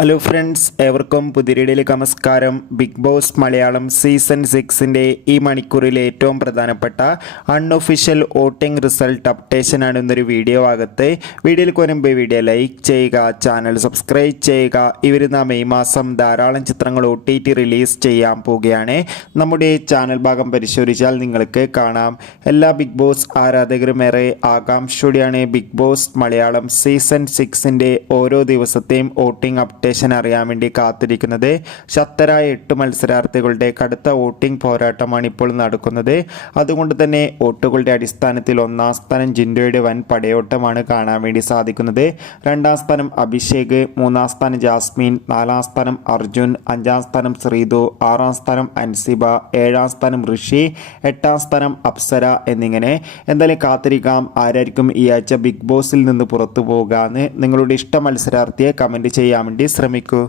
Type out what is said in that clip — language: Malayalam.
ഹലോ ഫ്രണ്ട്സ്, ഏവർക്കും പുതിയ വീഡിയോയിലേക്ക് നമസ്കാരം. ബിഗ് ബോസ് മലയാളം സീസൺ 6ൻ്റെ ഈ മണിക്കൂറിലെ ഏറ്റവും പ്രധാനപ്പെട്ട അൺഒഫീഷ്യൽ വോട്ടിംഗ് റിസൾട്ട് അപ്ഡേഷൻ ആണ് ഇന്നൊരു വീഡിയോ ആകത്ത്. വീഡിയോയിൽ വരുമ്പോൾ വീഡിയോ ലൈക്ക് ചെയ്യുക, ചാനൽ സബ്സ്ക്രൈബ് ചെയ്യുക. ഇവരുന്ന മെയ് മാസം ധാരാളം ചിത്രങ്ങൾ OTT റിലീസ് ചെയ്യാൻ പോവുകയാണ്. നമ്മുടെ ചാനൽ ഭാഗം പരിശോധിച്ചാൽ നിങ്ങൾക്ക് കാണാം. എല്ലാ ബിഗ് ബോസ് ആരാധകരും ഏറെ ആകാംക്ഷയോടെയാണ് ബിഗ് ബോസ് മലയാളം സീസൺ 6ൻ്റെ ഓരോ ദിവസത്തെയും വോട്ടിംഗ് അപ്ഡേഷൻ അറിയാൻ വേണ്ടി കാത്തിരിക്കുന്നത്. ശക്തരായ 8 മത്സരാർത്ഥികളുടെ കടുത്ത വോട്ടിംഗ് പോരാട്ടമാണ് ഇപ്പോൾ നടക്കുന്നത്. അതുകൊണ്ട് തന്നെ വോട്ടുകളുടെ അടിസ്ഥാനത്തിൽ 1ാം സ്ഥാനം ജിൻഡോയുടെ വൻ പടയോട്ടമാണ് കാണാൻ വേണ്ടി സാധിക്കുന്നത്. 2ാം സ്ഥാനം അഭിഷേക്, 3ാം സ്ഥാനം ജാസ്മിൻ, 4ാം സ്ഥാനം അർജുൻ, 5ാം സ്ഥാനം ശ്രീതു, 6ാം സ്ഥാനം അൻസിബ, 7ാം സ്ഥാനം ഋഷി, 8ാം സ്ഥാനം അപ്സര എന്നിങ്ങനെ. എന്തായാലും കാത്തിരിക്കാം ആരായിരിക്കും ഈ ആഴ്ച ബിഗ് ബോസിൽ നിന്ന് പുറത്തു പോകുക എന്ന്. നിങ്ങളുടെ ഇഷ്ട മത്സരാർത്ഥിയെ കമൻറ്റ് ചെയ്യാൻ വേണ്ടി ശ്രമിക്കൂ.